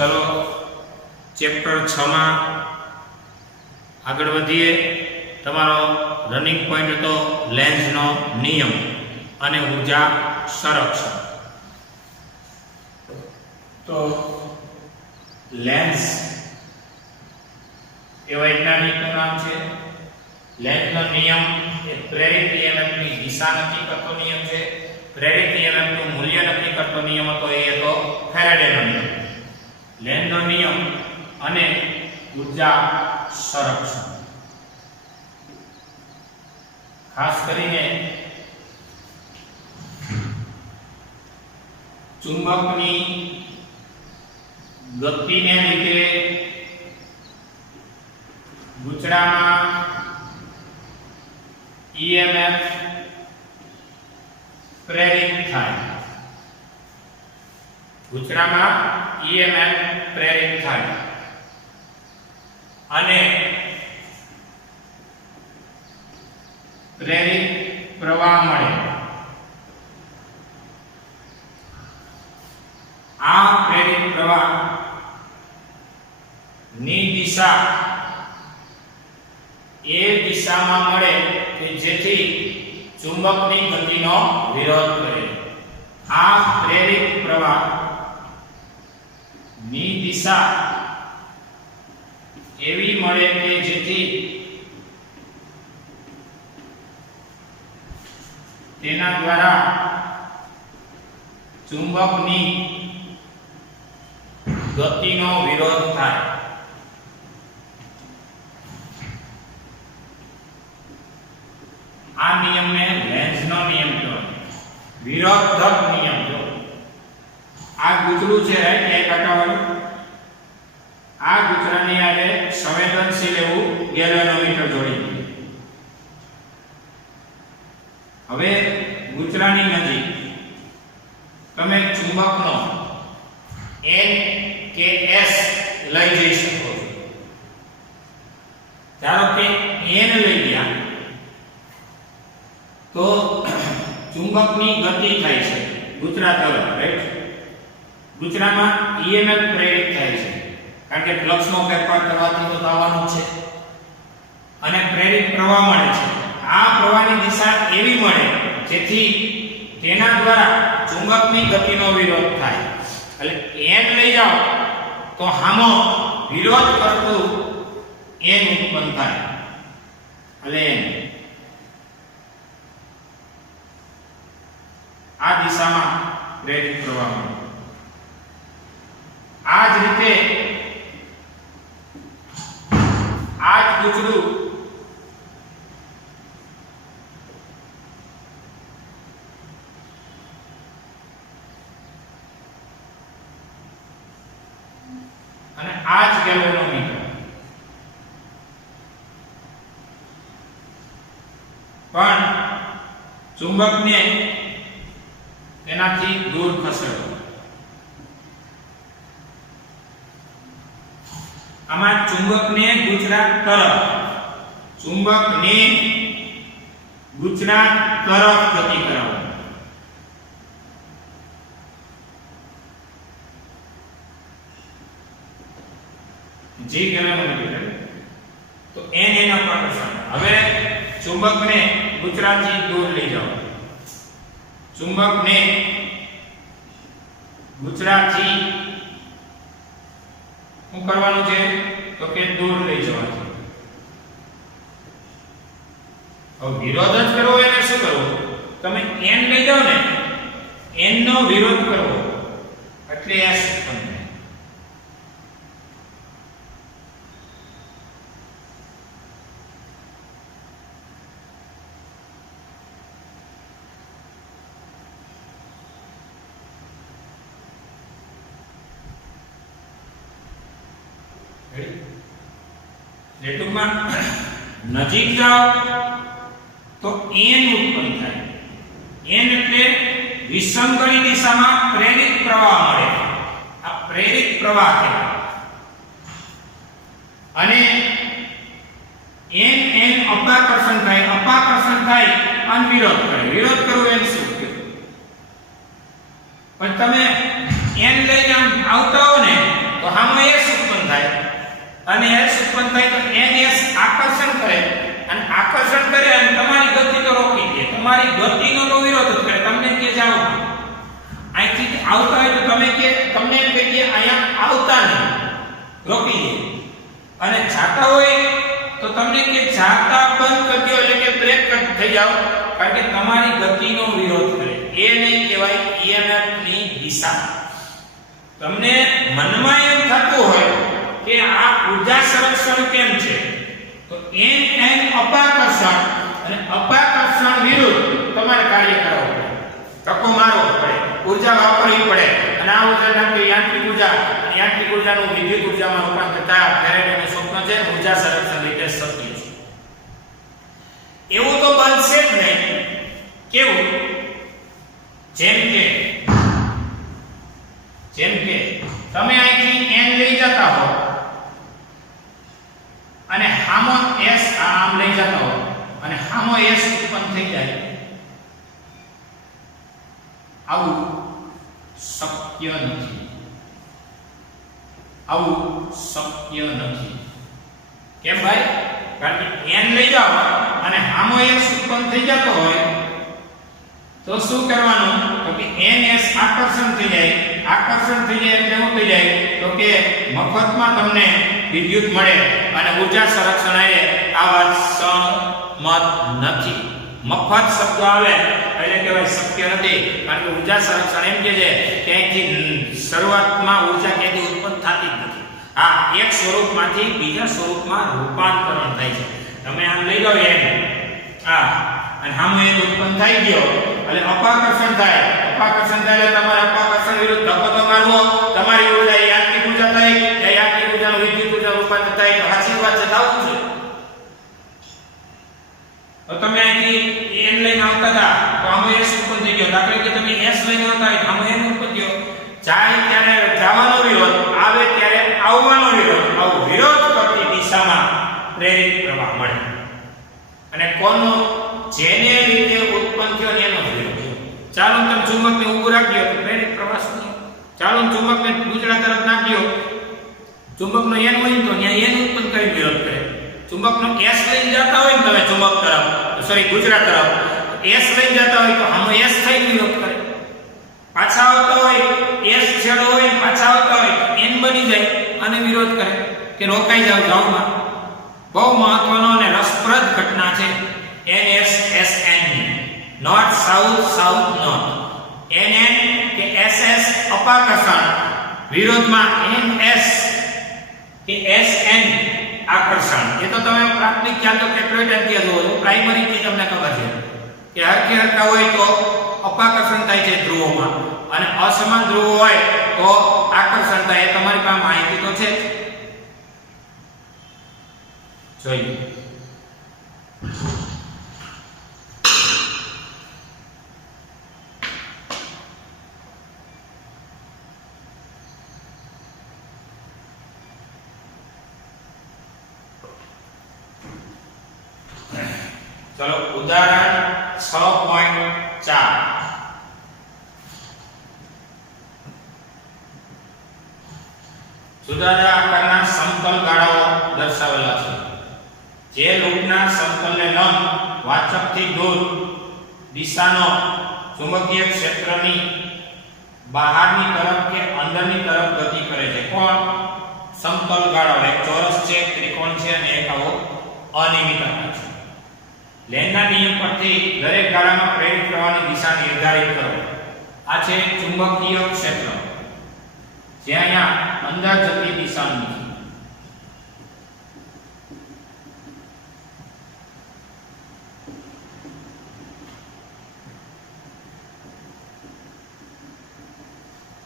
चलो चैप्टर 6 में आगळ वधीए। तमारो रनिंग पॉइंट तो लेंस नो नियम अने ऊर्जा संरक्षण। तो लेंस ए वैज्ञानिक नाम छे। लेंस नो नियम ए प्रेरित ईएमएफ ની દિશા નક્કી કરતો નિયમ છે। प्रेरित ईएमएफ નું મૂલ્ય નક્કી કરતો નિયમ હતો એ હતો ફેરાડેનો નિયમ। લેન્ઝ નો નિયમ અને ઊર્જા સંરક્ષણ ખાસ કરીને ચુંબકની ગતિને લીધે ગૂંચળામાં ईएमएफ प्रेरित थाय। गूंचळामां ईएमएफ प्रेरित थाय अने प्रेरित प्रवाह मळे। आ प्रेरित प्रवाह नी दिशा ए दिशामां मळे के जेथी चुंबकनी गतिनो विरोध करे। आ प्रेरित प्रवाह नी दिशा एवी मळे के जेथी तेना द्वारा चुंबकनी गतिनो विरोध थाय। आ नियम ने लेंज नो नियम कहेवाय। विरोधक नियम जो आ गूंचळू छे राइट एक हटाववानुं। आ गूंचळानी आरे संवेदनशील एवुं गैल्वेनोमीटर जोड़ी दीधुं। हवे गूंचळानी नजीक तमे चुंबकनो N के S लई जई शको छो। धारो के N लई गया तो चुंबकनी गति थाय छे गूंचळा तरफ राइट। गूंचळामां ईएमएफ प्रेरित थाय छे कारण के फ्लक्सनो फेरफार करवाથી તો થવાનો છે અને પ્રેરિત પ્રવાહ મળે છે। આ પ્રવાહની દિશા એવી મળે જેથી તેના દ્વારા ચુંબકની ગતિનો વિરોધ થાય। એટલે n લઈ જાઓ તો હામો વિરોધ કરતું n ઉત્પન્ન થાય એટલે n आ दिशा में प्रेरित प्रवाह। आज रीते आज गूंचळू अने आज गैल्वेनोमीटर पण चुंबक ने तेनाथी दूर खसेड़ो। आमां चुंबक ने गूंचळा तरफ गति करावो। जी गैल्वेनोमीटर तो n एनो प्रकाशन। हवे चुंबक ने गूंचळाथी दूर लई जाओ। चुंबक ने गूंचळाथी શું કરવાનું છે તો કે દૂર લઈ જવાનું છે। હવે વિરોધ જ કરવો એને શું કરવું? તમે n લઈ જાઓ ને n નો વિરોધ કરવો એટલે s ઉત્પન્ન થાય। टूंकमां नजीक जाओ तो n उत्पन्न थाय। n એટલે વિસંગણી દિશામાં પ્રેરિત પ્રવાહ મળે। આ પ્રેરિત પ્રવાહ કહેવાય। અને n અપાકર્ષણ થાય અને વિરોધ કરે। વિરોધ કરવો એને શું કહેવાય? પણ તમે n લઈને આવતા હો ને તો અને s ઉત્પન્ન થાય તો ns આકર્ષણ કરે અને આકર્ષણ કરે અને તમારી ગતિ તો રોકી દે, તમારી ગતિનો તો વિરોધ જ કરે. તમને કે જાઓ અહીંથી આવતા હોય તો તમે કે તમને એમ કહે કે અહીંયા આવતા નહીં, રોકી દે. અને જાતા હોય તો તમને કે જાતા બંધ કરી દો, એટલે કે બ્રેક થઈ જાઓ, કારણ કે તમારી ગતિનો વિરોધ કરે. એને કહેવાય emf ની દિશા. તમને મનમાં એમ થતું હોય કે આ ઊર્જા સંરક્ષણ કેમ છે, તો n અપાકર્ષણ અને અપાકર્ષણ વિરુદ્ધ તમારે કાર્ય કરવું પડે, ધક્કો મારવો પડે, ઊર્જા વાપરવી પડે. અને આ ઊર્જા નામ કે યાંત્રિક ઊર્જા, અને યાંત્રિક ઊર્જાનું વિદ્યુત ઊર્જામાં રૂપાંતર થાય. ફેરેડેનું સૂત્ર છે ઊર્જા સંરક્ષણ રીતે શક્ય છે. એવું તો બનશે જ નહીં. કેવું? જેમ કે તમે અહીંથી n લઈ જતા હો અને હામો s આમ લઈ જતા હો અને હામો s ઉત્પન્ન થઈ જાય, આવું શક્ય નથી. આવું શક્ય નથી. કેમ ભાઈ? કારણ કે n લઈ જાઓ અને હામો s ઉત્પન્ન થઈ જતો હોય તો શું કરવાનું? તો કે ns આકર્ષણ થઈ જાય. આકર્ષણ થઈ જાય એટલે શું થઈ જાય? તો કે મફતમાં તમને વિદ્યુત મળે અને ઊર્જા સંરક્ષણ આવે. આ વાત સહમત નથી. મફત શબ્દ આવે એટલે કહેવાય શક્ય નથી. કારણ કે ઊર્જા સંરક્ષણ એમ કહે છે કે અહીંથી શરૂઆતમાં ઊર્જા ક્યાંથી ઉત્પન્ન થતી જ નથી. હા, એક સ્વરૂપમાંથી બીજા સ્વરૂપમાં રૂપાંતરણ થાય છે. તમે આમ લઈ લો એમ, હા, અને હામો એ ઉત્પન્ન થઈ ગયો એટલે અપાકર્ષણ થાય. અપાકર્ષણ થાય એટલે તમારે અપાકર્ષણ વિરુદ્ધ ધક્કો તો મારવો. તમારી ઊર્જા યાંત્રિક ઊર્જા થાય, એ યાંત્રિક ઊર્જાનું વિદ્યુત ઊર્જા રૂપાંતર થાય. તો સાચી વાત છે, થવું છે. તો તમે અહીંથી n લઈને આવતા હતા તો આમો s ઉત્પન્ન થઈ ગયો. દાખલા કે તમે s લઈને આવતા હોય આમો n ઉત્પન્ન થયો. જાય ત્યારે જવાનો વિરોધ, આવે ત્યારે આવવાનો વિરોધ. આવો વિરોધ કરતી દિશામાં પ્રેરિત પ્રવાહ મળે. અને કોનો? જેને લીધે ઉત્પન્ન થયો એનો વિરોધ. ચાલો તમે ચુંબકને ઊભું રાખ્યો તો પ્રેરિત પ્રવાહ શું? ચાલો ચુંબકને ગુજરા તરફ નાખ્યો, ચુંબકનો n હોય તો ત્યાં n ઉત્પન્ન કરી વિરોધ કરે. ચુંબકનો s લઈને જતા હોય ને તમે ચુંબક તરફ, સોરી ગુજરાત તરફ, s લઈને જતા હોય તો આનો s થઈ વિરોધ કરે. પાછા આવતા હોય s છેડો હોય, પાછા આવતા હોય n બની જાય અને વિરોધ કરે કે રોકાઈ જાવ જાવમાં. બહુ મહત્વનો અને રસપ્રદ ઘટના છે NSSN ની. North south, south north. NN કે SS અપાકર્ષણ વિરોધમાં NS કે SN આકર્ષણ. એ તો તમે પ્રાથમિક ખ્યાલ તો કેટલો ટાઈમ થી જોવો છો, પ્રાઇમરી થી તમને ખબર છે કે હરખે હરખા હોય તો અપાકર્ષણ થાય છે ધ્રુવોમાં, અને અસમાન ધ્રુવો હોય તો આકર્ષણ થાય. એ તમારી પાસે માહિતી તો છે જ. જોઈએ ચલો ઉદાહરણ 6.4. જુદા-જુદા આકારના સમતલ ગાળાઓ દર્શાવેલા છે. જે લૂપના સમતલને લંબ વાચકથી દૂર દિશાનો ચુંબકીય ક્ષેત્રની બહારની તરફ કે અંદરની તરફ ગતિ કરે છે. કોણ? સમતલ ગાળો. એક ચોરસ છે, એક ત્રિકોણ છે અને એક આવો અનિયમિત આકાર છે. લેન્ઝના નિયમ પરથી દરેક ગાળામાં પ્રેરિત પ્રવાહની દિશા નિર્ધારિત કરો. આ છે ચુંબકીય ક્ષેત્ર, જે અહીંયા અંદર જતી દિશાનું છે.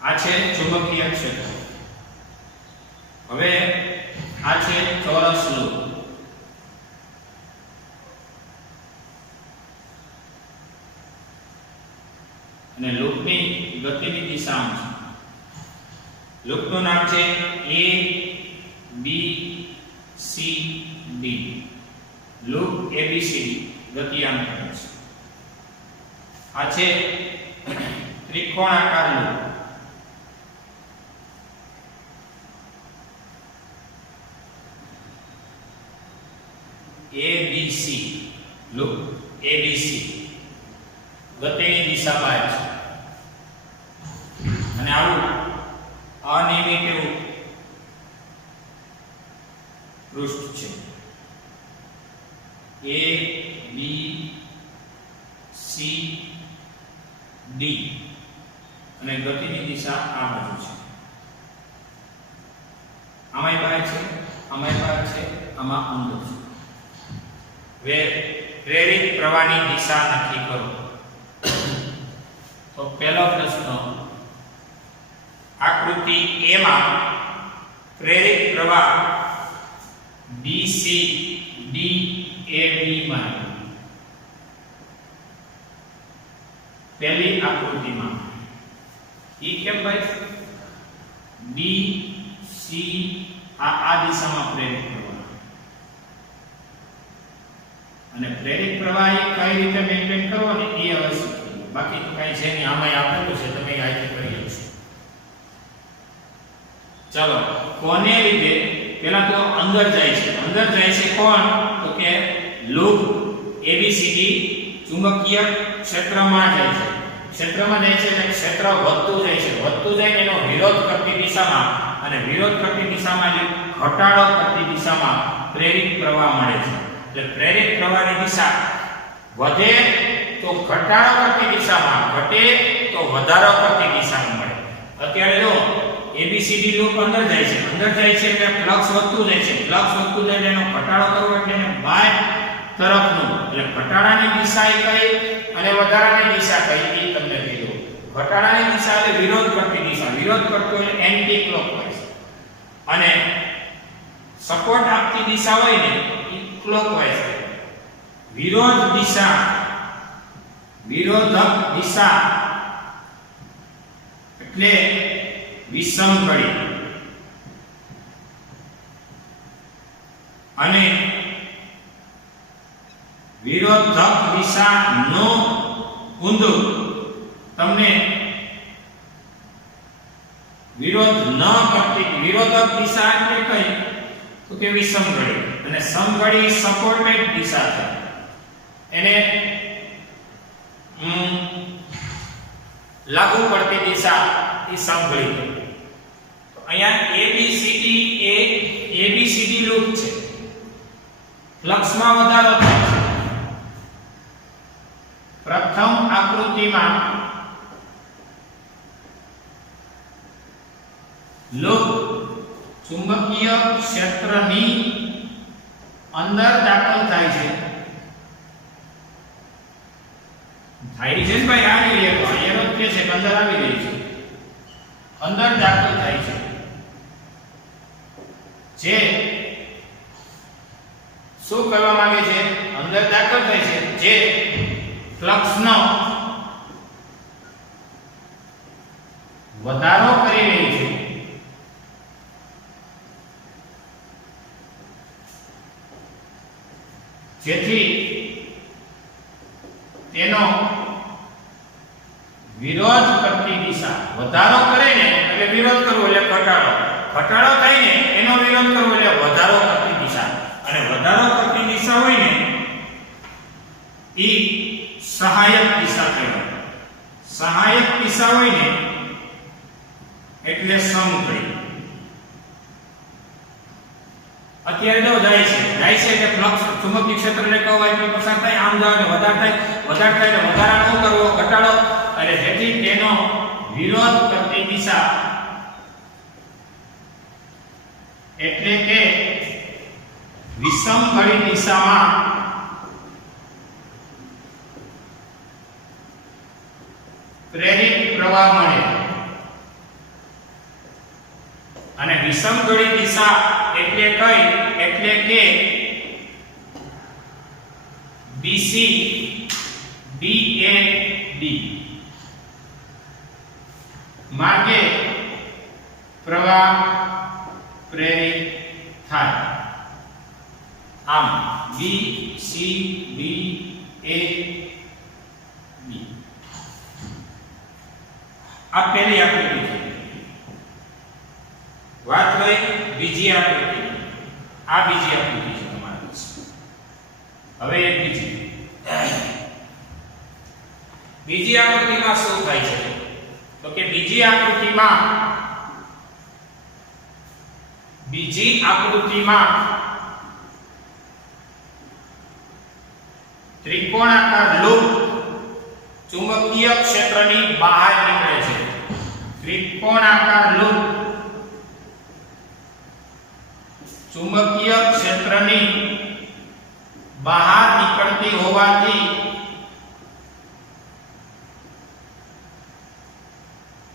આ છે ચુંબકીય ક્ષેત્ર. હવે આ છે ચોરસ લૂપ. અને લૂપની ગતિની દિશા છે. લૂપનું નામ છે A B C D. Loop ABCD ગતિયાંક છે. આ છે ત્રિકોણાકાર લૂપ. ગતિની દિશામાં છે અને આવું અનિયમિત એવું પૃષ્ઠ છે A B C D અને ગતિની દિશા આ બાજુ છે. આમાંય બહાર છે, આમાંય બહાર છે, આમાં અંદર છે. પ્રેરિત પ્રવાહની દિશા નક્કી કરો. તો પહેલો પ્રશ્ન, આકૃતિ A માં પ્રેરિત પ્રવાહ BC DAB માં પહેલી આકૃતિમાં ઈ કેમ ભાઈ D C આ દિશામાં પ્રેરિત પ્રવાહ અને પ્રેરિત પ્રવાહ એ કઈ રીતે મેન્ટેન કરવો ને એ હવે શીખીએ. બાકી તો કઈ છે નહીં, આમાં આપેલું છે, તમે આઈથી કરી લેશો. ચાલો, કોને લીધે પહેલા તો અંદર જાય છે કોણ? તો કે લૂપ ABCD ચુંબકીય ક્ષેત્રમાં જાય છે. ક્ષેત્રમાં જાય છે એટલે ક્ષેત્ર વધતું જાય ને એનો વિરોધ કરતી દિશામાં, અને વિરોધ કરતી દિશામાં જે ઘટાડો કરતી દિશામાં પ્રેરિત પ્રવાહ મળે છે. એટલે પ્રેરિત પ્રવાહની દિશા વધે તો ઘટાડો કરતી દિશામાં, ઘટે તો વધારો કરતી દિશામાં મળે. અત્યારે જો ABCD લૂપ અંદર જાય છે એટલે ફ્લક્સ વધતું જાય છે, એનો ઘટાડો કરવો એટલે એને બાય તરફનું, એટલે ઘટાડાની દિશા એ કઈ અને વધારાની દિશા કઈ એ તમને કીધું. ઘટાડાની દિશા એટલે વિરોધ કરતી દિશા, વિરોધ કરતો એટલે એન્ટી ક્લોકવાઇઝ, અને સપોર્ટ આપતી દિશા હોય ને એ ક્લોકવાઇઝ. વિરોધક દિશા એટલે વિષમઘડી, અને વિરોધક દિશા નો ઊંધું તમને વિરોધક દિશા એટલે કઈ? તો કે વિષમઘડી, અને સમઘડી સપોર્ટેડ દિશા છે, એને લાગુ પડતી દિશા એ સમઘડી. તો અહીંયા ABCD લૂપ છે, ફ્લક્સમાં વધારો થાય છે. પ્રથમ આકૃતિમાં લૂપ ચુંબકીય ક્ષેત્રની અંદર દાખલ થાય છે ને ભાઈ, આ નહીં લેવો, એનો જ કે છે કે અંદર આવી રહી છે, અંદર દાખલ થાય છે, જે શું કરવા માંગે છે? અંદર દાખલ થાય છે જે ફ્લક્સનો વધારો કરી રહી છે. જેથી તેનો વિરોધ કરતી દિશા, વધારો કરે ને એટલે વિરોધ કરવો એટલે ઘટાડો, ઘટાડો થાય ને એનો વિરોધ કરવો એટલે વધારો કરતી દિશા, અને વધારો કરતી દિશા હોય ને ઈ સહાયક દિશા કહેવાય. સહાયક દિશા હોય ને એટલે સમઘડી. અત્યારે તો જાય છે એટલે ફ્લક્સ ચુંબકીય ક્ષેત્રને કહો એટલે પસાર થાય, આમ જાવ એટલે વધારે થાય એટલે વધારાનો કરવો, ઘટાડો, એટલે જેથી તેનો વિરોધ કરતી દિશા એટલે કે વિષમઘડી દિશામાં પ્રેરિત પ્રવાહ મળે. અને વિષમઘડી દિશા એટલે કઈ? એટલે કે BC DAD માર્ગે પ્રવાહ પ્રેરિત થાય. આમ BCDAB આ પહેલી આકૃતિ છે. વાત કરી બીજી આકૃતિ, આ બીજી આકૃતિ છે તમારી. હવે એક બીજી બીજી આકૃતિમાં શું થાય છે? તો કે બીજી આકૃતિમાં ત્રિકોણાકાર લૂપ ચુંબકીય ક્ષેત્રની બહાર નીકળે છે. ત્રિકોણાકાર લૂપ ચુંબકીય ક્ષેત્રની બહાર નીકળતી હોવાથી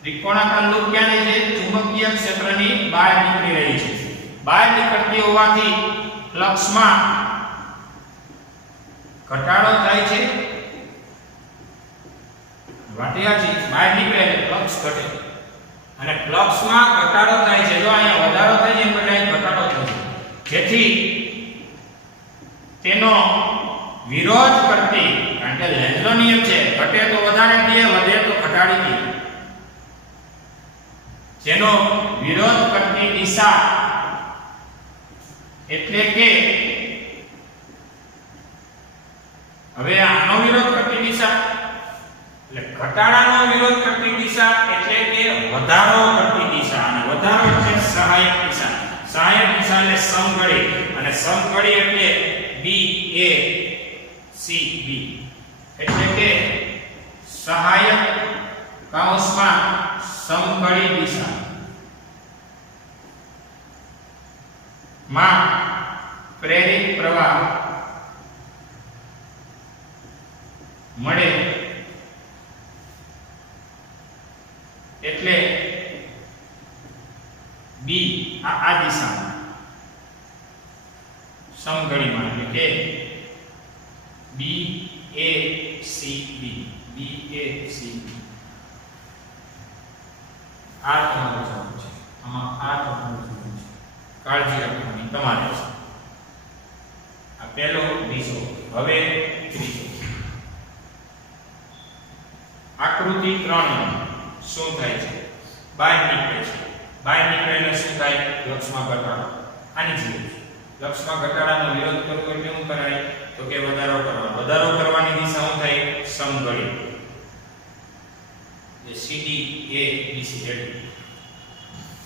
ત્રિકોણાકાર લૂપ ક્યાં છે? ચુંબકીય ક્ષેત્રની બહાર નીકળી રહી છે. બહાર નીકળતી હોવાથી ફ્લક્સમાં ઘટાડો થાય છે. વાટિયાથી બહાર નીકળે ફ્લક્સ ઘટે અને ફ્લક્સમાં ઘટાડો થાય છે. જો અહીંયા વધારો થાય છે એમ બદલે ઘટાડો થાય છે. જેથી તેનો વિરોધ કરતી, કારણ કે લેન્ઝનો નિયમ છે ઘટે તો વધારે દે, વધે તો ઘટાડી દે, જેનો વિરોધ કરતી દિશા એટલે કે હવે આનો વિરોધ કરતી દિશા એટલે ઘટાડાનો વિરોધ કરતી દિશા એટલે કે વધારો કરતી દિશા, અને વધારો એટલે સહાયક દિશા. સહાયક દિશા એટલે સમઘડી, અને સમઘડી એટલે B A C B એટલે કે સહાયક કૌંસમાં સમઘડી દિશા માં પ્રેરિત પ્રવાહ મળે એટલે B આ દિશામાં સમઘડીમાં એટલે કે B A C B B A C B આ તમારો જવાબ છે. આમાં આ તમારો જવાબ છે. કાળજી રાખવાની તમારે છે. આ પહેલો બીજો. હવે ત્રીજો. આકૃતિ 3 શું થાય છે? બહાર નીકળે છે. બહાર નીકળે એટલે શું થાય? ફ્લક્સમાં ઘટાડો. આની જેવું છે. ફ્લક્સમાં ઘટાડાનો વિરોધ કરવો એટલે શું કરાય? તો કે વધારો કરવાનો. વધારો કરવાની દિશા શું થાય? સમઘડી. જે CD A B C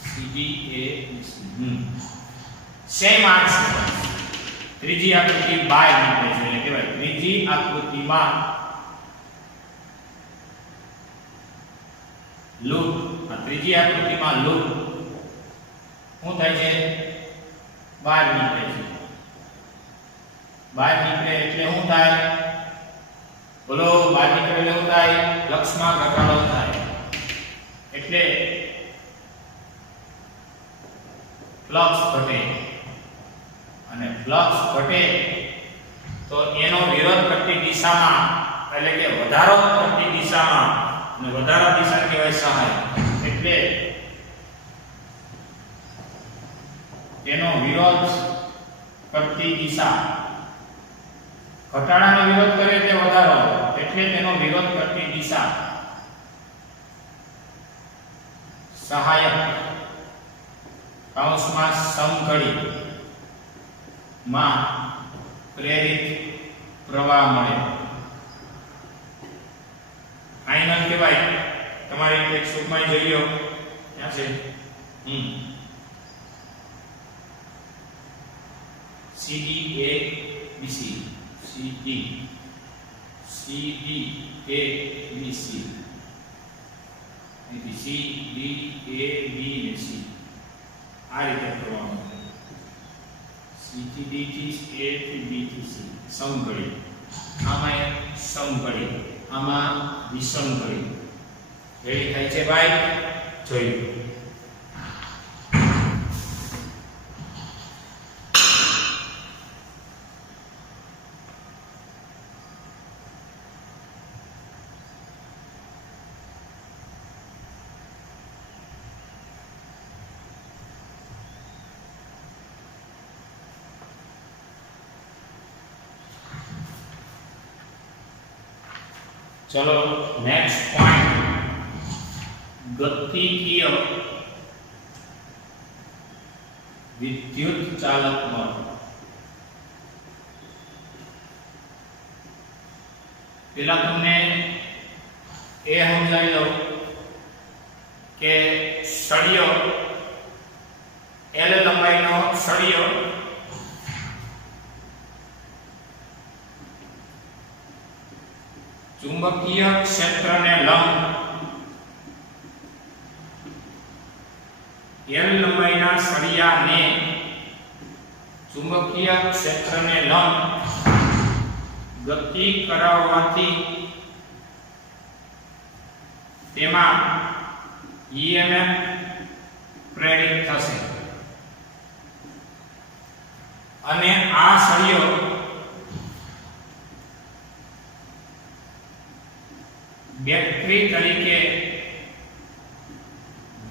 CD A B C same arcs. ત્રીજી આકૃતિ બહાર નીકળે છે એટલે કહેવાય ત્રીજી આકૃતિમાં લૂપ. આ ત્રીજી આકૃતિમાં લૂપ શું થાય છે? બહાર નીકળે છે. બહાર નીકળે એટલે શું થાય? બોલો, બહાર નીકળે એટલે શું થાય? ફ્લક્સમાં ઘટાડો થાય. એટલે ફ્લક્સ ઘટે, અને ફ્લક્સ ઘટે તો એનો વિરોધ કરતી દિશામાં એટલે કે વધારો કરતી દિશામાં, અને વધારા દિશા કહેવાય સહાય, એટલે તેનો વિરોધ કરતી દિશા ઘટાડાનો વિરોધ કરે એટલે વધારો, એટલે તેનો વિરોધ કરતી દિશા સહાયક કૌંસમાં સમઘડી માં પ્રેરિત પ્રવાહ મળે. ફાઇનલ કહેવાય. તમારી એક સૂક્ષ્મ જોઈ લો ક્યાં છે? CD A B C CD A B C એટલે C D A B ને C આ રીતે કરવાનું. C થી D થી A થી B થી C સમઘડી. આમાં એક સમઘડી, આમાં વિષમઘડી. રેડી થાય છે ભાઈ? જોઈ चलो नेक्स्ट पॉइंट गतिकीय विद्युत चालक में पहला तुमने એ સમજાવી લો કે સળિયો L લંબાઈનો સળિયો ચુંબકીય ક્ષેત્રને લંબ L લંબાઈના સળિયાને ચુંબકીય ક્ષેત્રને લંબ ગતિ કરાવવાથી તેમાં EMF પ્રેરિત થશે અને આ સળિયો બેટરી તરીકે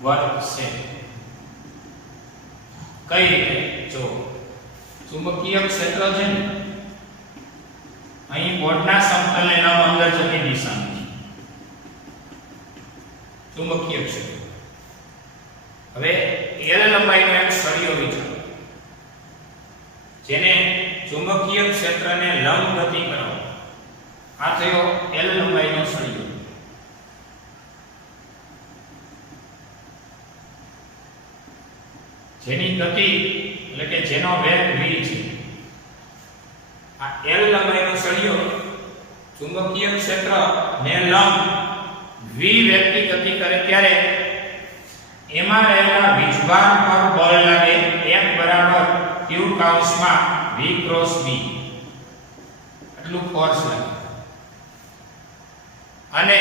વર્તશે. કઈ રીતે? જો ચુંબકીય ક્ષેત્ર છે ને અહીં બોર્ડના સમતલને લંબ અંદર જતી દિશામાં ચુંબકીય ક્ષેત્ર. હવે L લંબાઈનો એક સળિયો વિચારો જેને ચુંબકીય ક્ષેત્રને લંબ ગતિ કરાવો. આ થયો L લંબાઈનો સળિયો. જેની ગતિ એટલે કે જેનો વેગ v છે. આ L લંબાઈનો સળિયો ચુંબકીય ક્ષેત્રને લંબ v વેગથી ગતિ કરે ત્યારે એમાં રહેલા વીજભાર પર બળ લાગે F બરાબર q કૌંસમાં v ક્રોસ b એટલું ફોર્સ લાગે અને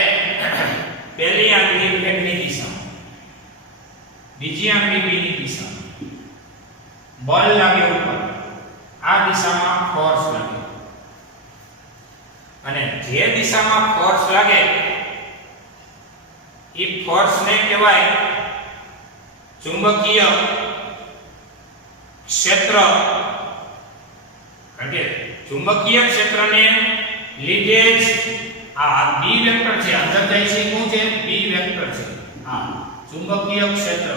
પહેલી આંગળી વેગની દિશામાં બીજી આંગળી b ની દિશામાં બળ લાગે ઉપર આ દિશામાં ફોર્સ લાગે અને જે દિશામાં ફોર્સ લાગે એ ફોર્સને કહેવાય ચુંબકીય ક્ષેત્ર. કારણ કે ચુંબકીય ક્ષેત્રને લીધે જ આ b વેક્ટર છે અંદર જાય છે શું છે b વેક્ટર છે. આ ચુંબકીય ક્ષેત્ર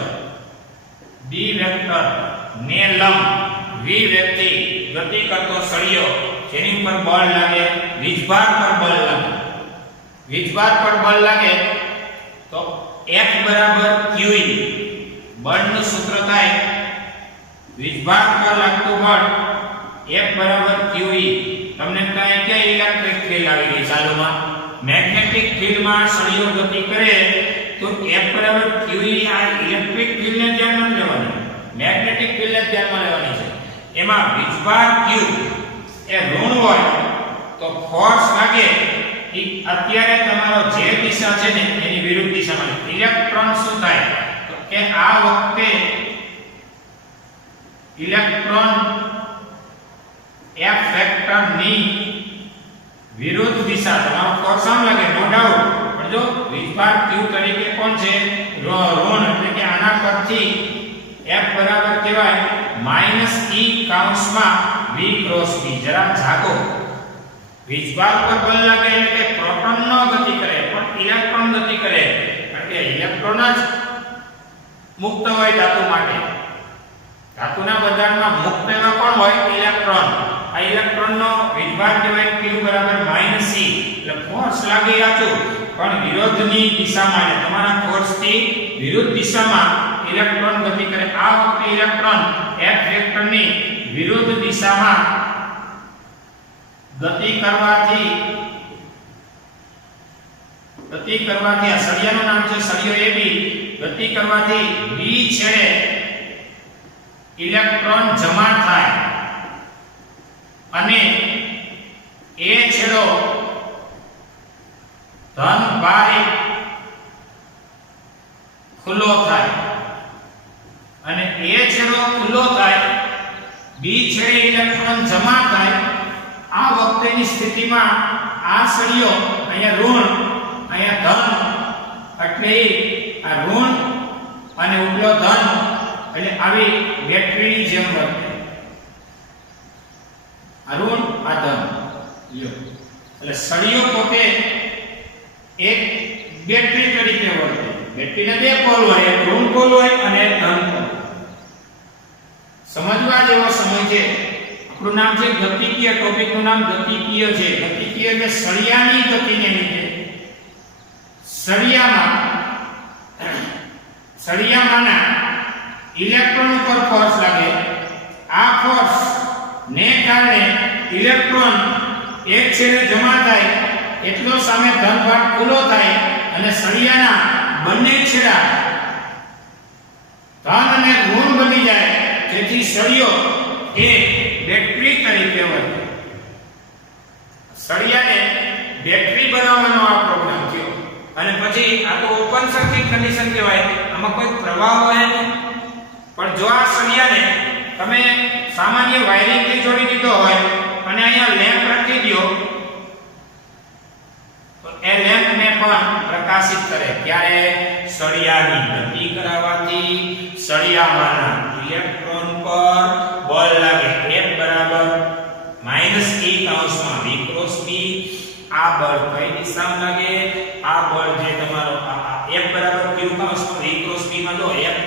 b વેક્ટર ને લંબ v વેગથી ગતિ કરતો સળિયો જેની ઉપર બળ લાગે વીજભાર પર બળ લાગે. વીજભાર પર બળ લાગે તો F બરાબર QE બળનું સૂત્ર થાય વીજભાર પર લાગતું બળ F બરાબર QE. તમને કહે કે ઇલેક્ટ્રિક ફીલ્ડ આવી ગઈ ચાલુમાં મેગ્નેટિક ફીલ્ડમાં સળિયો ગતિ કરે તો F બરાબર QE આ ઇલેક્ટ્રિક ફીલ્ડને ધ્યાનમાં લેવાની મેગ્નેટિક ફીલ્ડને ધ્યાનમાં લેવાની છે. એમાં વીજભાર Q એ ઋણ હોય તો ફોર્સ લાગે એ અત્યારે તમારો જે દિશા છે ને એની વિરુદ્ધ દિશામાં ઇલેક્ટ્રોન શું થાય તો કે આ વખતે ઇલેક્ટ્રોન F વેક્ટર ની વિરુદ્ધ દિશા તમારો ફોર્સ આમ લાગે નો ડાઉટ પણ જો વીજભાર Q તરીકે કોણ છે ઋણ એટલે કે આના પરથી F બરાબર કહેવાય -e કૌંસમાં v ક્રોસ b. જરા જાગો વીજભાર પર બળ લાગે એટલે પ્રોટોન નો ગતિ કરે પણ ઇલેક્ટ્રોન ગતિ કરે કારણ કે ઇલેક્ટ્રોન જ મુક્ત હોય ધાતુ માટે. ધાતુના બંધારણમાં મુક્ત એવા કોણ હોય ઇલેક્ટ્રોન. આ ઇલેક્ટ્રોનનો વીજભાર કહેવાય q બરાબર -e એટલે ફોર્સ લાગે આચું પણ વિરોધની દિશામાં એટલે તમારા ફોર્સથી વિરુદ્ધ દિશામાં ઇલેક્ટ્રોન ગતિ કરે. આ વખતે ઇલેક્ટ્રોન F વેક્ટરની વિરુદ્ધ દિશામાં ગતિ કરવાથી આ સળિયાનું નામ છે સળિયો AB. ગતિ કરવાથી B છેડે ઇલેક્ટ્રોન જમા થાય અને એ છેડો ધન બારે ખુલ્લો થાય અને એ છેડો ખુલ્લો થાય B છેડે ઇલેક્ટ્રોન જમા થાય. આ વખતેની સ્થિતિમાં આ સળિયો અહીંયા ઋણ અહીંયા ધન એટલે આ ઋણ અને ઉપલો ધન એટલે આવી બેટરીની જેમ વર્તે. આ ઋણ આ ધન લ્યો એટલે સળિયો પોતે એક બેટરી તરીકે વર્તે. બેટરીના બે પોલ હોય એક ઋણ પોલ હોય અને એક ધન પોલ. સમજવા જેવો સમય છે. આપણું નામ છે ગતિકીય. ટોપિકનું નામ ગતિકીય છે. ગતિકીય એટલે સળિયાની ગતિને લીધે સળિયામાંના ઇલેક્ટ્રોન ઉપર ફોર્સ લાગે. આ ફોર્સ ને કારણે ઇલેક્ટ્રોન એક છેડે જમા થાય એટલો સામે ધન ભાગ ખુલ્લો થાય અને સળિયાના બંને છેડા ધન અને ઋણ બની જાય, જેથી સળિયો એ બેટરી તરીકે વર્તે. સળિયાને બેટરી બનાવવાનો આ પ્રોગ્રામ થયો. અને પછી આ તો ઓપન સર્કિટ કન્ડિશન કહેવાય, આમાં કોઈ પ્રવાહ હોય નહીં. પણ જો આ સળિયાને તમે સામાન્ય વાયરિંગ થી જોડી દીધો હોય અને અહીંયા લેમ્પ રાખી દો, તો એ લેમ્પ ને પણ પ્રકાશિત કરે. ત્યારે સળિયાની ગતિ કરાવવાથી સળિયામાંના ઇલેક્ટ્રોન પર બળ લાગે. F બરાબર -e કૌંસમાં v ક્રોસ b. આ બળ કઈ દિશામાં લાગે? આ બળ જે તમારો F બરાબર q કૌંસમાં v ક્રોસ b માં જો F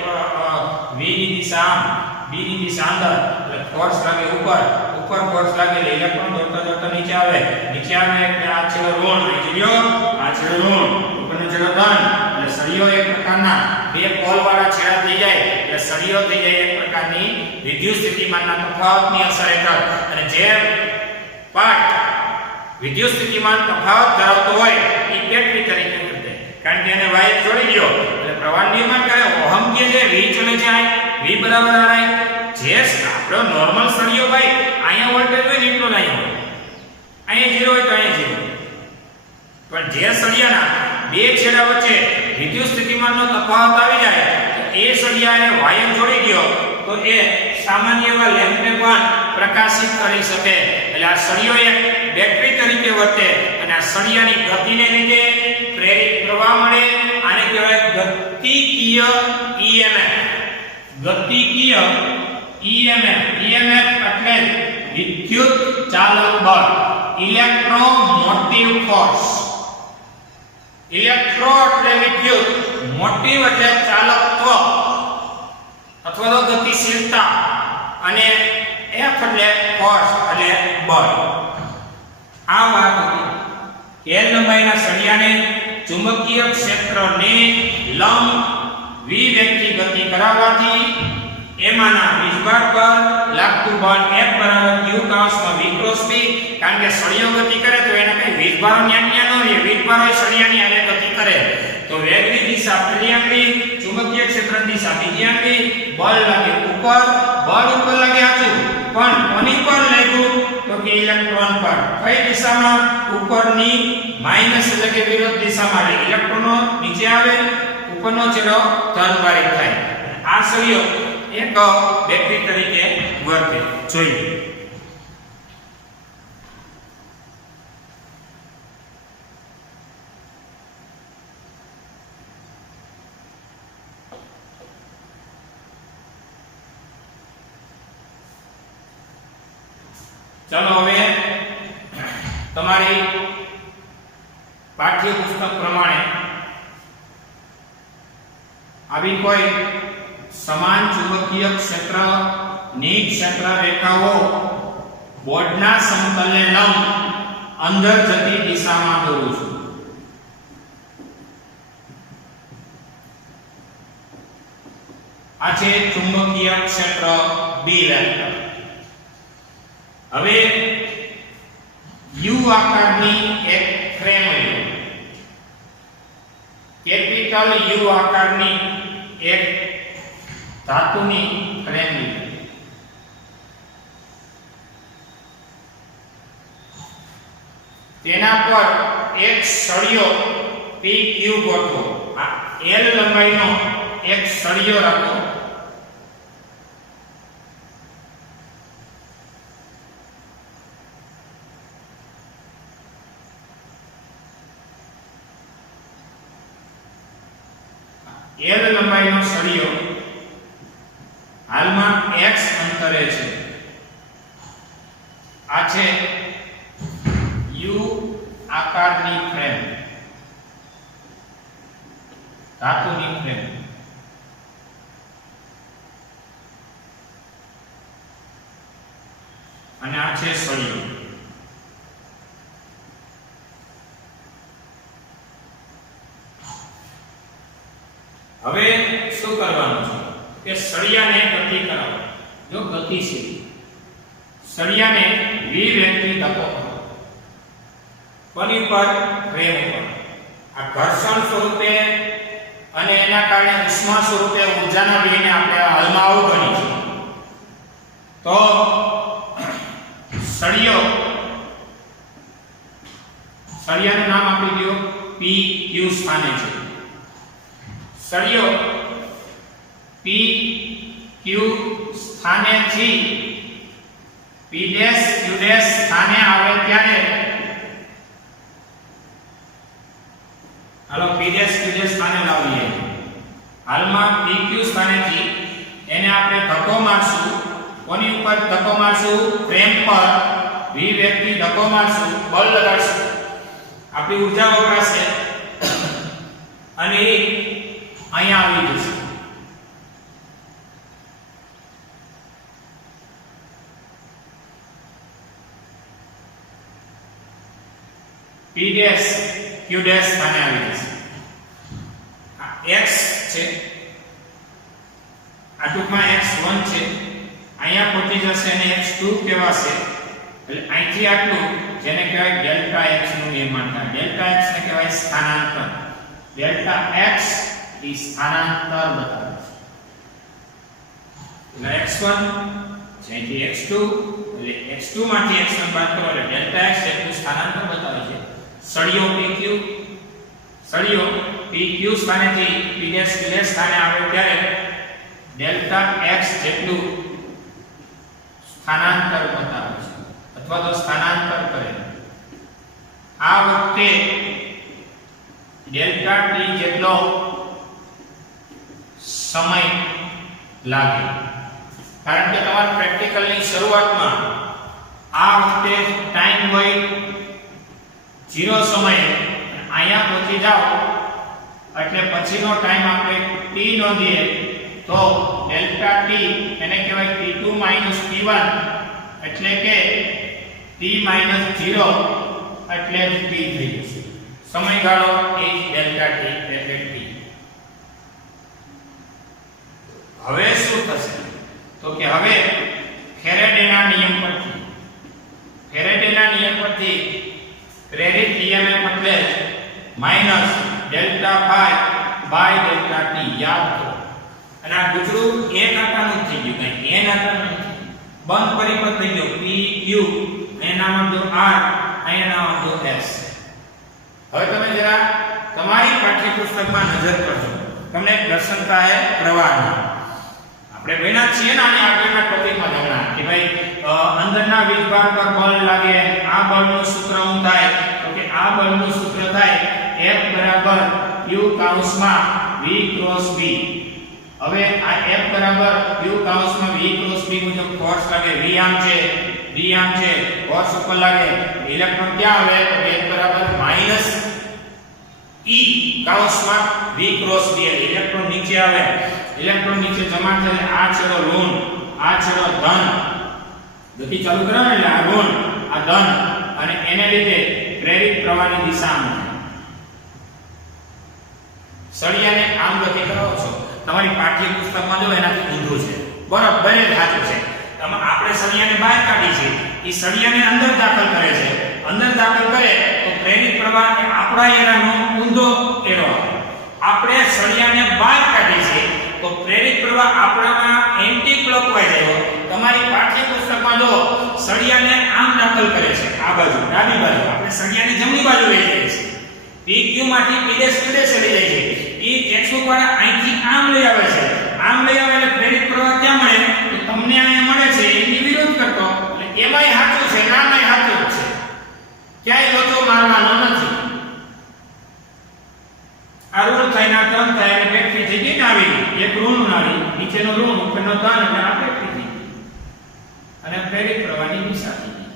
v ની દિશા આમ, b ની દિશા અંદર, એટલે ફોર્સ લાગે ઉપર ફોર્સ લાગે એટલે ઇલેક્ટ્રોન દોડતા નીચે આવે એટલે આ છેડો ઋણ આવી ગયો, આ છેડો ઋણ, ઉપરનો છેડો ધન. એટલે સળિયો એક પ્રકારના બે પોલ વાળા છેડા થઈ જાય એટલે સળિયો થઈ જાય એક પ્રકારની વિદ્યુત સ્થિતિમાનના તફાવતની અસર હેઠળ. અને જે પાર્ટ વિદ્યુત સ્થિતિમાન તફાવત ધરાવતો હોય એ બેટરી તરીકે વર્તે, કારણ કે એને વાયર જોડી દો એટલે પ્રવાહ નિર્માણ કરે. ઓહમ કે જે v ચલે જાય, v બરાબર r. જે આપણો નોર્મલ સળિયો ભાઈ અહીંયા વોલ્ટેજ હોય ને એટલો જ અહીંયા હોય, અહીંયા 0 હોય તો અહીંયા 0. પણ જે સળિયાના બે છેડા વચ્ચે વિદ્યુત સ્થિતિમાનનો તફાવત આવી જાય તો એ સળિયાને વાયર જોડી દો તો એ સામાન્ય એવા લેમ્પને પણ પ્રકાશિત કરી શકે. એટલે આ સળિયો એક બેટરી તરીકે વર્તે અને આ સળિયાની ગતિને લીધે પ્રેરિત પ્રવાહ મળે. આને કહેવાય ગતિકીય EMF. ગતિકીય EMF. EMF એટલે વિદ્યુત ચાલક બળ, ઇલેક્ટ્રોમોટિવ ફોર્સ. ઇલેક્ટ્રો એટલે વિદ્યુત, મોટિવ એટલે ચાલકત્વ અથવા તો ગતિશીલતા, અને F એટલે ફોર્સ એટલે બળ. આ વાત હતી L લંબાઈના સળિયાને ચુંબકીય ક્ષેત્રને લંબ v વેગથી ગતિ કરાવવાથી એમાંના વીજભાર પર લાગતું બળ F બરાબર q કૌંસમાં v ક્રોસ b. કારણ કે સળિયો ગતિ કરે તો એને કઈ વીજભારો ન્યા ન રહે, વીજભારો સળિયાની આરે ગતિ કરે તો વેગની દિશા પહેલી આંગળી, ચુંબકીય ક્ષેત્રની દિશા બીજી આંગળી. બળ લાગે ઉપર, બળ ઉપર લાગે આચું, પણ કોની પર લાગ્યું તો કે ઇલેક્ટ્રોન પર. કઈ દિશામાં? ઉપરની માઈનસ એટલે કે વિરુદ્ધ દિશામાં. ઇલેક્ટ્રોનો નીચે આવે, ઉપરનો છેડો ધનભારિત થાય. આ સળિયો એક બેટરી તરીકે વર્તે. જોઈએ ચાલો હવે તમારી પાઠ્યપુસ્તક પ્રમાણે આવી કોઈ સમાન ચુંબકીય ક્ષેત્ર ની ક્ષેત્ર રેખાઓ બોર્ડના સમતલને લંબ અંદર જતી દિશામાં દોરું છું. આ છે ચુંબકીય ક્ષેત્ર B વેક્ટર. હવે U આકારની એક ફ્રેમ લો, કેપિટલ U આકારની એક ધાતુની ફ્રેમ લો. તેના પર એક સળિયો PQ ગોઠવો. આ L લંબાઈનો એક સળિયો રાખો. L લંબાઈનો સળિયો હાલમાં x અંતરે છે. આ છે U આકારની ફ્રેમ, ધાતુની ફ્રેમ. અને આ છે સળિયો. હવે શું કરવાનું છે કે સળિયાને ગતિ કરાવો. જો ગતિશીલ સળિયાને વિવેગથી ધક્કો કરો. કોની પર? ફ્રેમ ઉપર. આ ઘર્ષણ સ્વરૂપે અને એના કારણે ઉષ્મા સ્વરૂપે ઊર્જાના વ્યયને આપણે હાલમાં અવગણી છે. તો સળિયાનું નામ આપી દો પી ક્યુ સ્થાને છે. સળિયો પી ક્યુ સ્થાનેથી પી ડેશ ક્યુ ડેશ સ્થાને આવે ત્યારે હાલો પી ડેશ ક્યુ ડેશ સ્થાને લાવીએ. હાલમાં પી ક્યુ સ્થાનેથી એને આપણે ધક્કો મારશું. કોની ઉપર ધક્કો મારશું? ફ્રેમ પર વિવેગથી ધક્કો મારશું, બળ લગાડશું. આપણી ઊર્જા વપરાશે અને અહીંયા આવી જશે. પી ડેશ ક્યુ ડેશ સ્થાને આવી જશે. આ x છે, આ ટૂંકમાં x1 છે. અહીંયા પહોંચી જશે અને x2 કહેવાશે. એટલે અહીંથી આટલું જેને કહેવાય ડેલ્ટા x નું નિર્માણ થાય. ડેલ્ટા x ને કહેવાય સ્થાનાંતર. ડેલ્ટા x એ સ્થાનાંતર બતાવે છે. એટલે x1 જેથી x2 એટલે x2 માંથી x1 બાદ કરો એટલે ડેલ્ટા x એટલું સ્થાનાંતર બતાવે છે. સળિયો pq સ્થાનેથી p' સ્થાને આવે ત્યારે ડેલ્ટા x જેટલું સ્થાનાંતર બતાવે છે અથવા તો સ્થાનાંતર કરે. આ વખતે ડેલ્ટા t જેટલો સમય લાગે. કારણ કે તમારા પ્રેક્ટિકલની શરૂઆતમાં આ વખતે ટાઈમ હોય 0 સમયે અહીંયા પહોંચી જાઓ એટલે પછીનો ટાઈમ આપણે t નોંધીએ તો ડેલ્ટા t એને કહેવાય t2 t1 એટલે કે t 0 એટલે t થઈ જશે. સમયગાળો એ ડેલ્ટા t એટલે t. હવે શું થશે તો કે હવે ફેરેડેના નિયમ પરથી પ્રેરિત EMF એટલે minus delta phi by delta t યાદ કરો. અને આ ગુજરું એક આકારનું થઈ ગયું, કઈ n આકારનું નથી. બંધ પરિપથ થઈ ગયો p q, એના નામ દો r, અહીંયા નામ દો s. હવે તમે જરા તમારી પાઠ્યપુસ્તકમાં નજર કરજો. તમને દર્શન થાય પ્રવાહના. આપણે ભણ્યા છીએ ને આની આગળના ટોપિકમાં ભણ્યા કે ભાઈ અંદરના વીજભાર પર બળ લાગે, આ બળનું સૂત્ર શું થાય તો કે આ બળનું સૂત્ર થાય F બરાબર Q કૌંસમાં V ક્રોસ B. હવે આ F બરાબર Q કૌંસમાં V ક્રોસ B મુજબ ફોર્સ લાગે, V આમ છે, D આમ છે, ફોર્સ ઉપર લાગે. ઇલેક્ટ્રોન ક્યાં આવે તો F બરાબર માઈનસ E કૌંસમાં V ક્રોસ B. ઇલેક્ટ્રોન નીચે આવે, ઇલેક્ટ્રોન નીચે જમા થાય. આ છેડો ઋણ, આ છેડો ધન. ગતિ ચાલુ કરાવે એટલે આ ઋણ, આ ધન, અને એને લીધે પ્રેરિત પ્રવાહની દિશા આમ થાય. સળિયાને આમ ગતિ કરાવો છો. તમારી પાઠ્યપુસ્તકમાં જો એનાથી ઊંધું છે, બરાબર જ સાચું છે. આપણે સળિયાને બહાર કાઢી છે, એ સળિયાને અંદર દાખલ કરે છે. અંદર દાખલ કરે તો પ્રેરિત પ્રવાહ એ આપણા એરાનો ઊંધો એરો આવે. આપણે સળિયાને બહાર કાઢી છે તો પ્રેરિત પ્રવાહ આપણામાં એન્ટી ક્લોકવાઇઝ આવ્યો. તમારી પાઠ્યપુસ્તકમાં જો સળિયાને આમ દાખલ કરે છે, આ બાજુ ડાબી બાજુ, આપણે સળિયાની જમણી બાજુ લઈ જઈએ છીએ. PQ માંથી P' લઈ જાય છે. એ ટેક્સ્ટબુક વાળા અહીંથી આમ લઈ આવે છે. આમ લઈ આવે એટલે પ્રેરિત પ્રવાહ ક્યાં મળે તો તમને અહીંયા મળે છે એની વિરોધ કરતો. એટલે એમાંય સાચું છે, નામાંય સાચું છે, ક્યાંય લોચો મારવાનો નથી. આ ઋણ થાય ના ધન થાય અને બેટરી થઈ ગઈ ને આવી એક ઋણ નાળી, નીચેનો ઋણ ઉપરનો ધન એટલે આ બેટરી થઈ ગઈ અને પ્રેરિત પ્રવાહની દિશા થઈ ગઈ.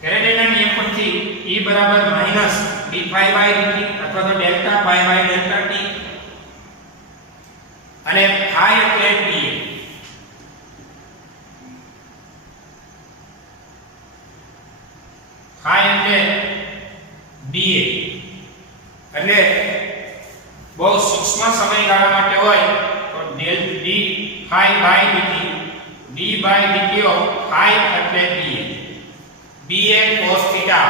ફેરેડેના નિયમ પરથી E બરાબર minus d phi by dt અથવા તો delta phi by delta t અને phi એટલે d. phi એટલે dA એટલે બહુ સૂક્ષ્મ સમયગાળા માટે હોય તો del D phi by dt d by dt of phi એટલે ba cos theta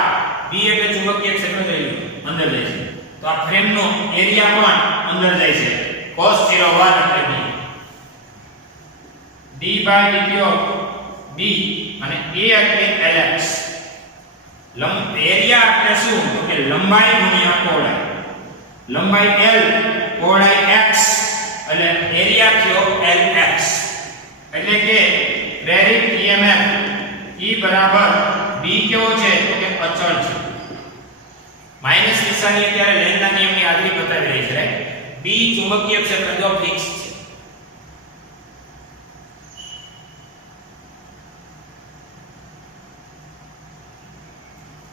b એટલે ચુંબકીય ક્ષેત્ર જઈ અંદર જાય છે તો આ ફ્રેમ નો એરિયા પણ અંદર જાય છે cos 01 એટલે d by dt of b અને a એટલે lx એરિયા એટલે શું તો કે લંબાઈ ગુણ્યા પહોળાઈ લંબાઈ l પહોળાઈ x એટલે એરિયા થયો lx એટલે કે પ્રેરિત EMF E બરાબર b કેવો છે તો કે અચળ છે માઈનસ નિશાની અત્યારે લેન્ઝના નિયમની હાજરી બતાવી રહી છે b ચુંબકીય ક્ષેત્ર જો ફિક્સ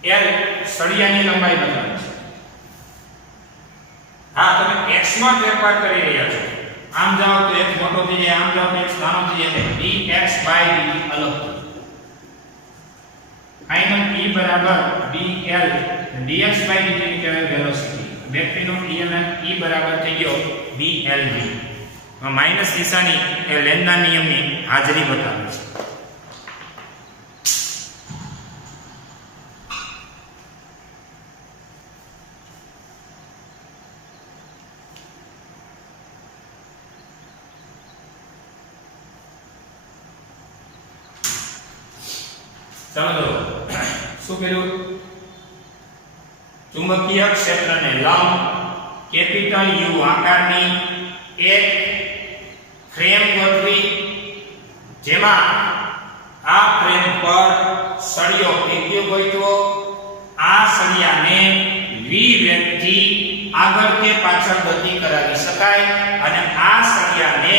છે l સળિયાની લંબાઈ બતાવે છે હા તમે x માં ફેરફાર કરી રહ્યા છો આમ જાઓ તો x મોટો થઈ જાય આમ જાઓ તો x નાનો થઈ જાય dx by dt અલગ ફાઇનલ E બરાબર dl dx by dt ની કહેવાય વેલોસિટી બેટરીનો EMF E બરાબર થઈ ગયો blv માઈનસ નિશાની એ લેન્ઝના નિયમની હાજરી બતાવે છે ચાલો શું કર્યું ચુંબકીય ક્ષેત્રને લંબ કેપિટલ U આકારની એક ફ્રેમ ગોઠવી જેમાં આ ફ્રેમ પર સળિયો ફેંક્યો ગોઠવો આ સળિયાને v વેગથી આગળ કે પાછળ ગતિ કરાવી શકાય અને આ સળિયાને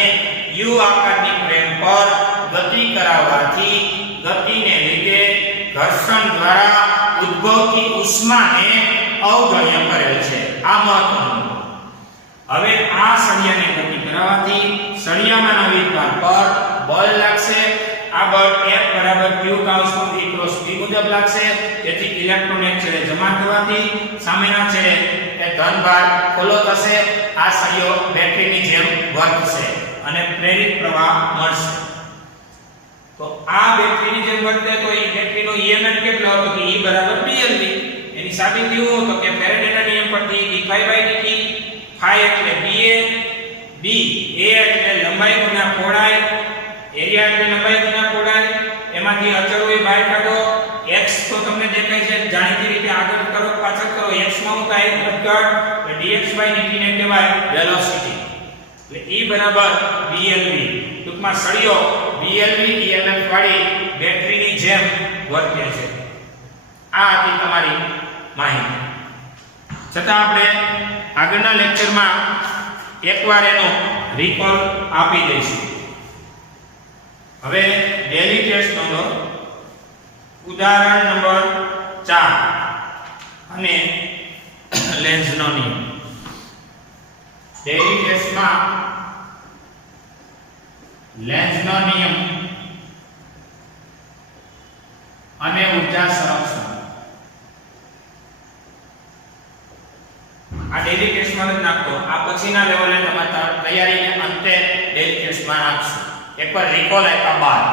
U આકારની ફ્રેમ પર ગતિ કરાવવાથી ગતિને લીધે ઘર્ષણ દ્વારા ઉદ્ભવતી ઉષ્માને અવગણ્ય કરેલ છે આ મહત્વનું હવે આ સળિયાને ગતિ કરાવવાથી સળિયામાંના વિભાગ પર બળ લાગશે આ બળ F બરાબર q કાઉન્સમાં v ક્રોસ v મુજબ લાગશે તેથી ઇલેક્ટ્રોન એક છેડે જમા થવાથી સામેના છેડે એ ધન ભાર ખુલ્લો થશે આ સળિયો બેટરીની જેમ વર્તશે અને પ્રેરિત પ્રવાહ મળશે તો આ બેટરીની જેમ વર્તે તો એ બેટરીનો EMF કેટલો હતો કે E બરાબર blv એની સાબિતી શું તો કે ફેરાડેના નિયમ પરથી d phi by dt phi એટલે ba b a એટલે લંબાઈ ગુણ્યા પહોળાઈ એરિયા એટલે લંબાઈ ગુણ્યા પહોળાઈ એમાંથી અચળ હોય બહાર કાઢો x તો તમને દેખાય છે જાણીતી રીતે આગળ કરો પાછળ કરો x માં હું કાઈ ઘટઘટ એટલે dx by dt ને કહેવાય વેલોસિટી એટલે E બરાબર blv ટૂંકમાં સળિયો blv EMF વાળી બેટરીની જેમ વર્તે છે આ હતી તમારી માહિતી છતાં આપણે આગળના લેક્ચરમાં એકવાર એનો રિકોલ આપી દઈશું હવે ડેલી ટેસ્ટ નંબર ઉદાહરણ નંબર 4 અને લેન્ઝનો નિયમ ડેલી ટેસ્ટમાં લેન્ઝનો નિયમ અને ઊર્જા સંરક્ષણ આ ડેલી ટેસ્ટમાં જ નાખતો આ પછીના લેવલે તમારે તૈયારીને અંતે ડેલી ટેસ્ટમાં નાખશો એકવાર રિકોલ આપ્યા બાદ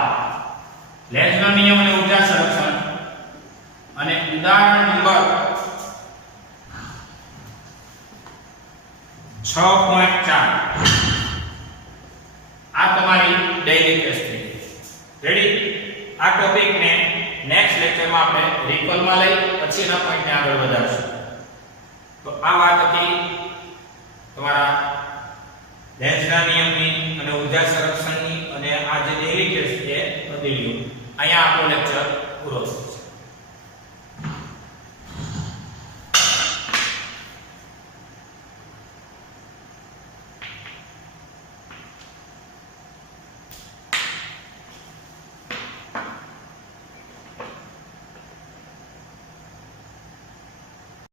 લેન્ઝનો નિયમ અને ઊર્જા સંરક્ષણ અને ઉદાહરણ નંબર 6.4 આ તમારી ડેલી ટેસ્ટ છે રેડી આ ટોપિક ને નેક્સ્ટ લેક્ચરમાં આપણે રિકોલમાં લઈ પછીના પોઈન્ટને આગળ વધારશું તો આ વાત હતી તમારા લેન્ઝના નિયમની અને ઊર્જા સંરક્ષણની અને આ જે ડેલી ટેસ્ટ છે બધી અહીંયા આપણો લેક્ચર